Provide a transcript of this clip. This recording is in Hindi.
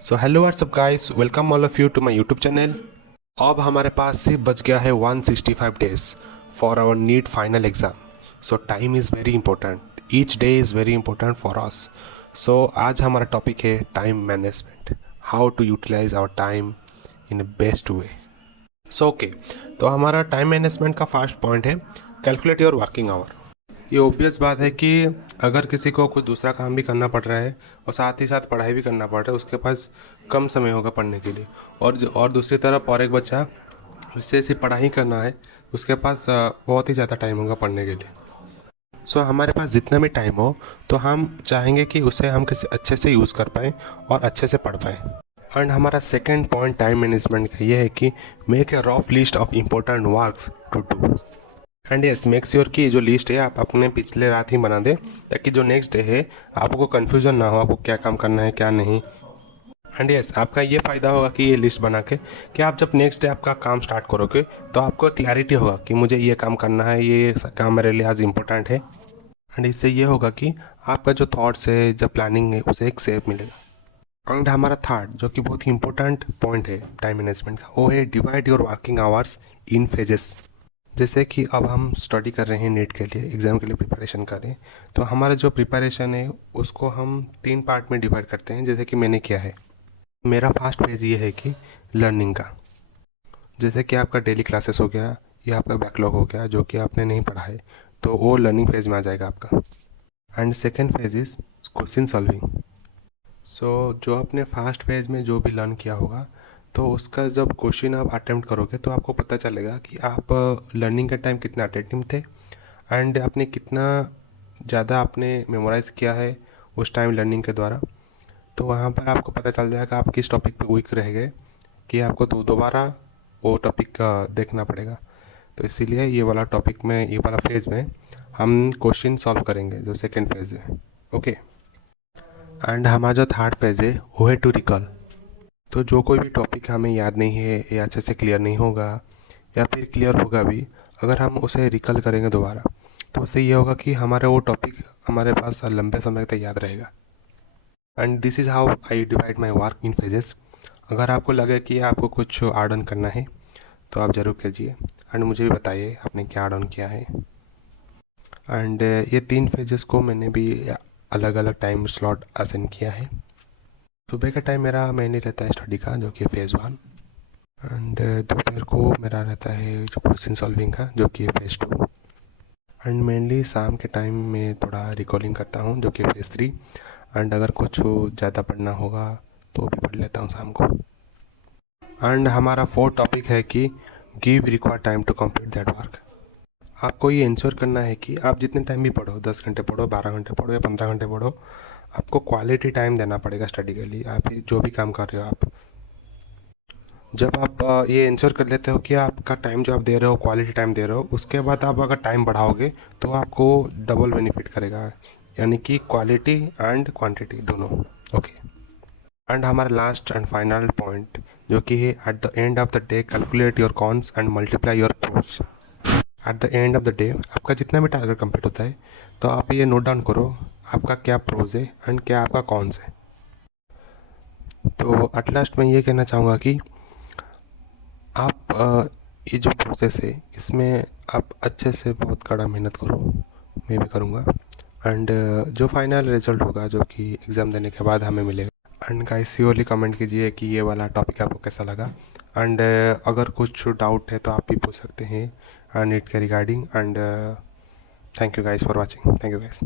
So hello what's up guys, welcome all of you to my YouTube channel. अब हमारे पास सिर्फ बच गया है 165 days for our NEET final exam. So time is very important, each day is very important for us. So आज हमारा टॉपिक है time management, how to utilize our time in a best way. So okay, तो हमारा टाइम मैनेजमेंट का फर्स्ट पॉइंट है कैलकुलेट योर वर्किंग आवर। ये ऑब्वियस बात है कि अगर किसी को कोई दूसरा काम भी करना पड़ रहा है और साथ ही साथ पढ़ाई भी करना पड़ रहा है, उसके पास कम समय होगा पढ़ने के लिए। और दूसरी तरफ और एक बच्चा जिससे सिर्फ पढ़ाई करना है, उसके पास बहुत ही ज़्यादा टाइम होगा पढ़ने के लिए। सो हमारे पास जितना भी टाइम हो तो हम चाहेंगे कि उसे हम किसी अच्छे से यूज़ कर पाएँ और अच्छे से पढ़ पाएँ। एंड हमारा सेकेंड पॉइंट टाइम मैनेजमेंट का ये है कि make a rough list of important works to do. And yes, make sure कि जो लिस्ट है आप अपने पिछले रात ही बना दें, ताकि जो नेक्स्ट डे है आपको कन्फ्यूज़न ना हो, आपको क्या काम करना है क्या नहीं। एंड यस, आपका ये फ़ायदा होगा कि ये लिस्ट बना के कि आप जब नेक्स्ट डे आपका काम स्टार्ट करोगे तो आपको क्लैरिटी होगा कि मुझे ये काम करना है, ये काम मेरे लिए आज इम्पोर्टेंट है। एंड इससे ये होगा कि आपका जो थॉट्स है, जो प्लानिंग है, उसे एक सेप मिलेगा। एंड हमारा थर्ड जो कि बहुत ही इंपॉर्टेंट पॉइंट है टाइम मैनेजमेंट का, वो है divide your working hours in phases. जैसे कि अब हम स्टडी कर रहे हैं नीट के लिए, एग्ज़ाम के लिए प्रिपरेशन कर रहे हैं, तो हमारा जो प्रिपरेशन है उसको हम 3 पार्ट में डिवाइड करते हैं, जैसे कि मैंने किया है। मेरा फर्स्ट फेज़ ये है कि लर्निंग का, जैसे कि आपका डेली क्लासेस हो गया या आपका बैकलॉग हो गया जो कि आपने नहीं पढ़ा है, तो वो लर्निंग फेज़ में आ जाएगा आपका। And second phase is question solving. So जो आपने फर्स्ट फेज में जो भी लर्न किया होगा, तो उसका जब क्वेश्चन आप अटेम्प्ट करोगे तो आपको पता चलेगा कि आप लर्निंग के टाइम कितना अटेंटिव थे एंड आपने कितना ज़्यादा आपने मेमोराइज़ किया है उस टाइम लर्निंग के द्वारा। तो वहाँ पर आपको पता चल जाएगा आप किस टॉपिक पे वीक रह गए, कि आपको दोबारा वो टॉपिक देखना पड़ेगा। तो इसीलिए ये वाला टॉपिक में, ये वाला फेज़ में हम क्वेश्चन सॉल्व करेंगे, जो सेकेंड फेज़ है। ओके। एंड हमारा जो थर्ड फेज़ है वो है टू रिकॉल। तो जो कोई भी टॉपिक हमें याद नहीं है या अच्छे से क्लियर नहीं होगा, या फिर क्लियर होगा भी, अगर हम उसे रिकॉल करेंगे दोबारा, तो उससे ये होगा कि हमारा वो टॉपिक हमारे पास लंबे समय तक याद रहेगा। And this is how I divide my work in phases. अगर आपको लगे कि आपको कुछ ऐड ऑन करना है तो आप ज़रूर कीजिए एंड मुझे भी बताइए आपने क्या ऐड ऑन किया है। एंड ये 3 फेजेस को मैंने भी अलग अलग टाइम स्लॉट असाइन किया है। सुबह का टाइम मेरा मेनली रहता है स्टडी का, जो कि फेज़ 1। एंड दोपहर को मेरा रहता है जो क्वेश्चन सॉल्विंग का, जो कि फेज़ 2। एंड मेनली शाम के टाइम में थोड़ा रिकॉलिंग करता हूँ, जो कि फेज़ 3। एंड अगर कुछ ज़्यादा पढ़ना होगा तो भी पढ़ लेता हूँ शाम को। एंड हमारा फोर्थ टॉपिक है कि give required time to complete that work. आपको ये इंश्योर करना है कि आप जितने टाइम भी पढ़ो, 10 घंटे पढ़ो, 12 घंटे पढ़ो या 15 घंटे पढ़ो, आपको क्वालिटी टाइम देना पड़ेगा स्टडी के लिए। आप जो भी काम कर रहे हो, आप जब आप ये इंश्योर कर लेते हो कि आपका टाइम जो आप दे रहे हो क्वालिटी टाइम दे रहे हो, उसके बाद आप अगर टाइम बढ़ाओगे तो आपको डबल बेनिफिट करेगा, यानी कि क्वालिटी एंड क्वांटिटी दोनों। ओके। एंड हमारा लास्ट एंड फाइनल पॉइंट जो कि है at the end of the day calculate your cons and multiply your pros. At the end of the day आपका जितना भी टारगेट कंप्लीट होता है, तो आप ये नोट डाउन करो आपका क्या प्रोज है एंड क्या आपका कॉन्स है। तो एट लास्ट मैं ये कहना चाहूँगा कि आप ये जो प्रोसेस है इसमें आप अच्छे से बहुत कड़ा मेहनत करो, मैं भी करूँगा। एंड जो फाइनल रिजल्ट होगा, जो कि एग्ज़ाम देने के बाद हमें मिलेगा। एंड गाइस श्योरली कमेंट कीजिए कि ये वाला टॉपिक आपको कैसा लगा। एंड अगर कुछ डाउट है तो आप भी पूछ सकते हैं नीट के regarding. And thank you guys for watching. Thank you guys.